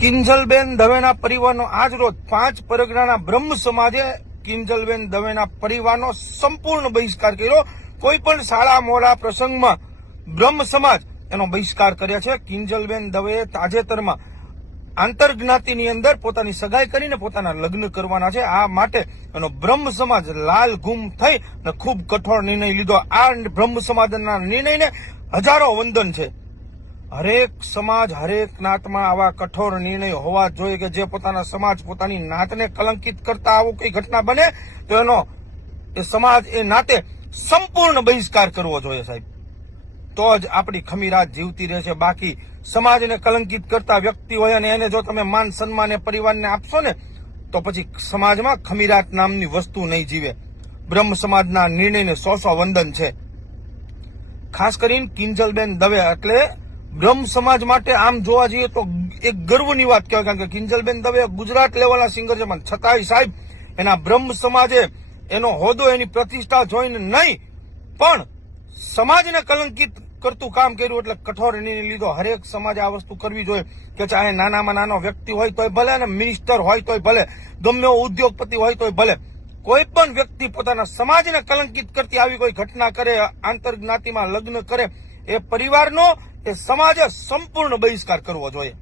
કિંજલબેન દવેના પરિવારનો આજ રોજ 5 પરગણાના બ્રહ્મ સમાજે કિંજલબેન દવેના પરિવારનો સંપૂર્ણ બહિષ્કાર કર્યો। કોઈ પણ શાળા મોડા પ્રસંગમાં બ્રહ્મ સમાજ એનો બહિષ્કાર કર્યા છે। કિંજલબેન દવેએ તાજેતરમાં આંતરજ્ઞાતિની અંદર પોતાની સગાઈ કરીને પોતાના લગ્ન કરવાના છે। આ માટે એનો બ્રહ્મ સમાજ લાલ ગુમ થઈ અને ખૂબ કઠોર નિર્ણય લીધો। આ બ્રહ્મ સમાજના નિર્ણયને હજારો વંદન છે। હરેક સમાજ હરેક નાતમાં આવા કઠોર નિર્ણય હોવા જોઈએ કે જે પોતાના સમાજ પોતાની નાતને કલંકિત કરતા આવું કઈ ઘટના બને તો એનો એ સમાજ એ નાતે સંપૂર્ણ બહિષ્કાર કરવો જોઈએ સાહેબ। તો જ આપણી ખમીરાત જીવતી રહે છે। બાકી સમાજને કલંકિત કરતા વ્યક્તિ હોય અને એને જો તમે માન સન્માન એ પરિવારને આપશો ને તો પછી સમાજમાં ખમીરાત નામની વસ્તુ નહીં જીવે। બ્રહ્મ સમાજના નિર્ણયને 100 વંદન છે। ખાસ કરીને કિંજલબેન દવે એટલે બ્રહ્મ સમાજ માટે આમ જોવા જઈએ તો એક ગર્વની વાત કહેવાય, કારણ કે કિંજલબેન દવે ગુજરાત લેવલના સિંગર છે, પણ છતાંય સાહેબ એના બ્રહ્મ સમાજે એનો હોદ્દો એની પ્રતિષ્ઠા જોઈને નહીં પણ સમાજને કલંકિત કરતું કામ કર્યું એટલે કઠોર નિર્ણય લીધો। હરેક સમાજે આ વસ્તુ કરવી જોઈએ કે ચાહે નાનામાં નાનો વ્યક્તિ હોય તોય ભલે અને મિનિસ્ટર હોય તોય ભલે, ગમે એવો ઉદ્યોગપતિ હોય તોય ભલે, કોઈ પણ વ્યક્તિ પોતાના સમાજને કલંકિત કરતી આવી કોઈ ઘટના કરે, આંતરજ્ઞાતિમાં લગ્ન કરે, એ પરિવારનો એ સમાજે સંપૂર્ણ બહિષ્કાર કરવો જોઈએ।